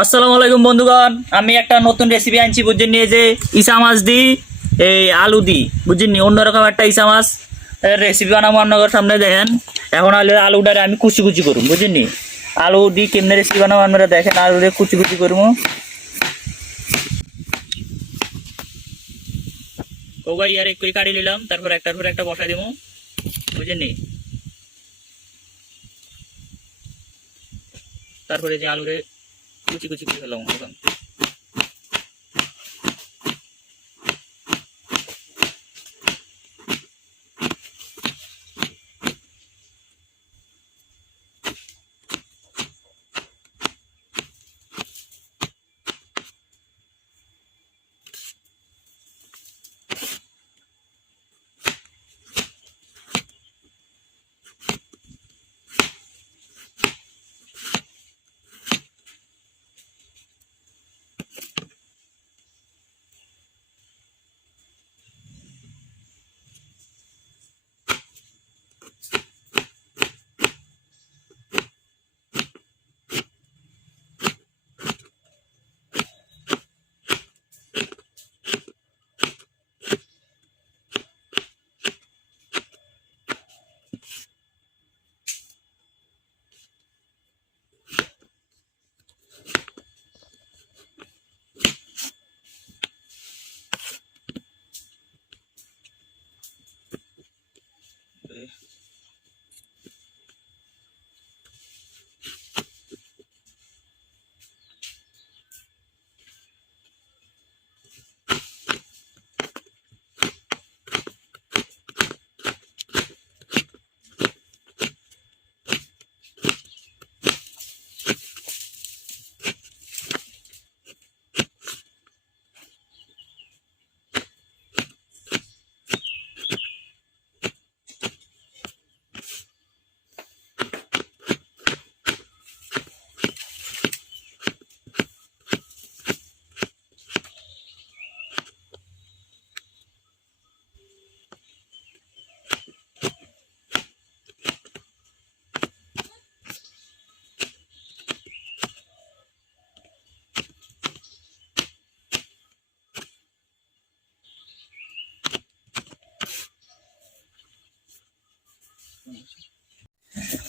আসসালামু আলাইকুম বন্ধুগণ, আমি একটা নতুন রেসিপি আনছি বুঝছেন নিয়ে যে ইসা মাছ দি এই আলু দি বুঝছেন নি অন্যরকম একটা ইসা মাছ রেসিপি বানাবো আপনাদের সামনে দেখেন। এখন আলুটারে আমি কুচি কুচি করুম বুঝছেন নি। আলু দি কেমনে রেসিপি বানাবো আপনারা দেখেন। আলু দিয়ে কুচি কুচি করবো ওগুলো ইয়ার এক করে কাটি নিলাম, তারপর একটার পর একটা বসাই দেবো বুঝছেন নি। তারপরে যে আলুরে কুচি কুচি করে ফেলাম এখন।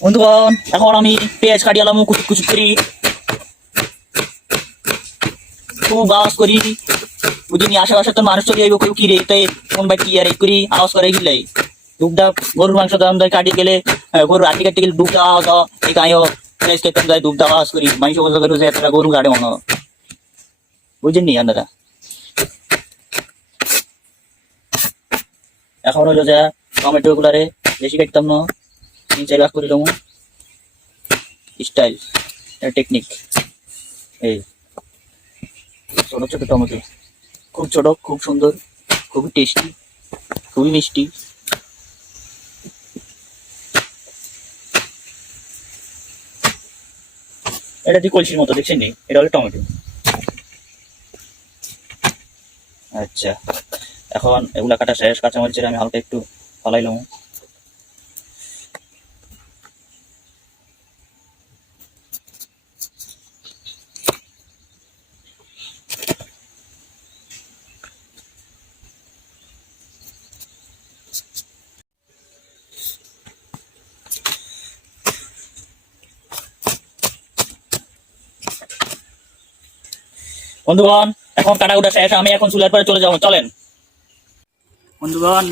বন্ধুগণ এখন আমি পেঁয়াজ কাটি আলাম কুচি কুচি করি, খুব আওয়াজ করি বুঝিনি। আশেপাশে তো মানুষ চলে যাইব কি রে তাই কোন বাই কি আর করি আওয়াজ করে গিলাই দুধটা গরুর মাংস দাম দেয় কাটি গেলে গরু রাতি কাটতে গেলে দুধ দেওয়া হতো এই গাঁয়েও পেঁয়াজ খেতে যায় দুধ দেওয়া আওয়াজ করি মাংস বলতে গরু যে একটা গরু গাড়ে মনে বুঝেন নি আপনারা। এখন হলো যা টমেটো গুলারে বেশি কাটতাম না, 3-4 ভাগ করে দেবো স্টাইল টেকনিক। এই ছোট ছোট টমেটো খুব ছোট, খুব সুন্দর, খুবই টেস্টি, খুবই মিষ্টি। এটা দিয়ে কলসির মতো দেখছেন নি, এটা হলো টমেটো। আচ্ছা এখন এগুলা কাটা শেষ, কাঁচামরিচের আমি হালকা একটু ফালাইলাম। বন্ধুগণ এখন কাটাকুটা শেষ, আমি এখন চুলার পরে চলে যাবো, চলেন। বন্ধুগণ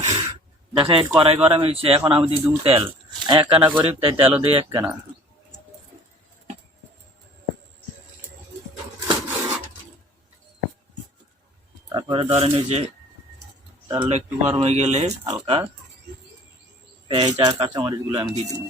দেখেন কড়াই গরম হয়েছে, এখন আমি দিয়ে দেবো তেল। এক কানা করি তাই তেলও দিই এক কানা। তারপরে ধরেন এই যে তেলটা একটু গরম হয়ে গেলে হালকা পেঁয়াজ আর কাঁচামরিচ গুলো আমি দিয়ে দেবো।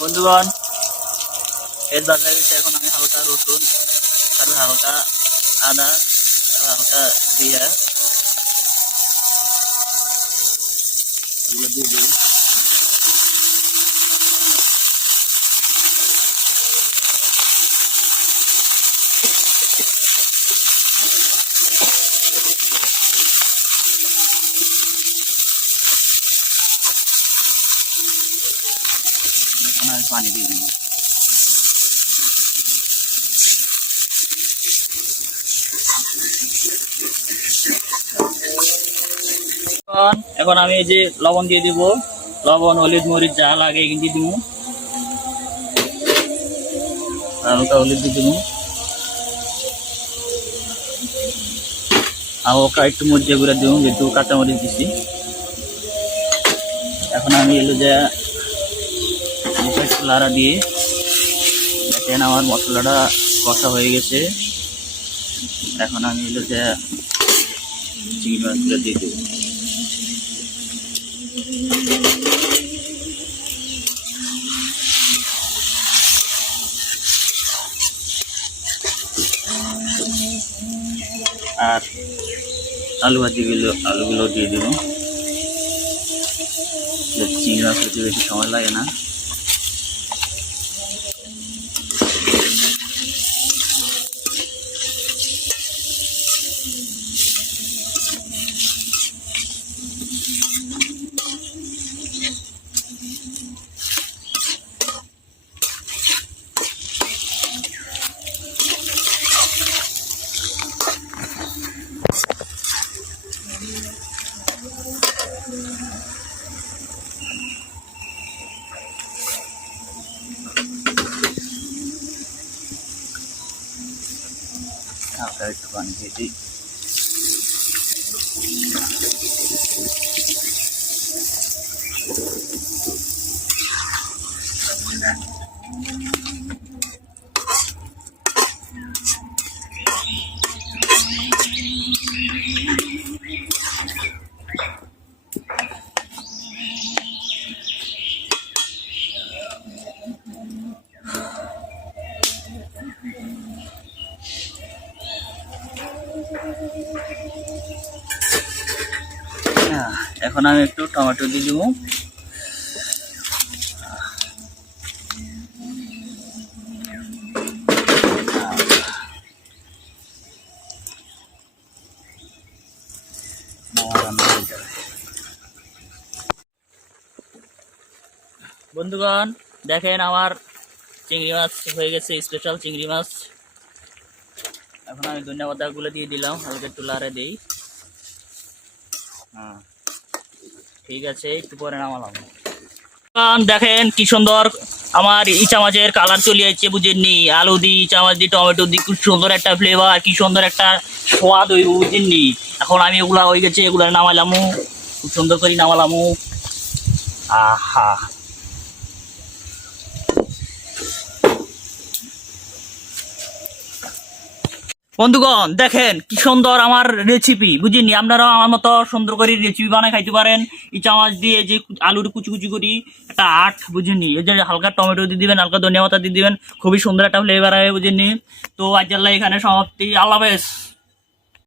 বন্ধুগণ, এর বাজার হচ্ছে এখন আমি হালকা রসুন, তারপর হালকা আদা, হালকা জিরা এগুলো দিয়ে দিই। এখন আমি পানি দিয়ে দিই। এখন আমি এই যে লবণ দিয়ে দিব, লবণ হলুদ মরিচ যা লাগে কিন্তু দিব, হালকা হলুদ দিয়ে দিব, হালকা একটু মরিচা গুঁড়া দিব, যেহেতু কাঁচামরিচ দিচ্ছি। এখন আমি এলো যে একটু লাড়া দিয়ে, দেখেন আমার মশলাটা কষা হয়ে গেছে। এখন আমি এলো যে চিংড়ি মাছগুলো দিয়ে দেবো। আর আলু আলুগুলো দিয়ে দেবো। চিংড়ি মাছ হতে বেশি সময় লাগে না। হালকা একটু পানি দিয়ে দিই। এখন আমি একটু টমেটো দিয়ে দিব। বন্ধুগণ, দেখেন আমার চিংড়ি মাছ হয়ে গেছে, স্পেশাল চিংড়ি মাছ। এখন আমি ধনিয়া পাতাগুলো দিয়ে দিলাম, হালকা একটু লাড়ে দিই। হ্যাঁ, ঠিক আছে, একটু পরে নামালাম। দেখেন কি সুন্দর আমার ইচা মাছের কালার চলে যাচ্ছে, বুঝেননি? আলু দিই, ইচা মাছ দিই, টমেটো দিই, খুব সুন্দর একটা ফ্লেভার, কি সুন্দর একটা স্বাদ হইব, বুঝেননি? এখন আমি এগুলা হয়ে গেছে, এগুলা নামালামু, খুব সুন্দর করে নামালামু। আহা, বন্ধুগণ দেখেন কি সুন্দর আমার রেসিপি, বুঝিনি? আপনারাও আমার মতো সুন্দর করে রেসিপি বানায় খাইতে পারেন। ইচা মাছ দিয়ে যে আলুর কুচি কুচি করি একটা আট, বুঝিনি? এই যে হালকা টমেটো দিয়ে দিবেন, হালকা ধনিয়া পাতা দিয়ে দিবেন, খুবই সুন্দর একটা ফ্লেভার হবে, বুঝিনি? তো আজ এখানে সমাপ্তি। আল্লাহ হাফেজ।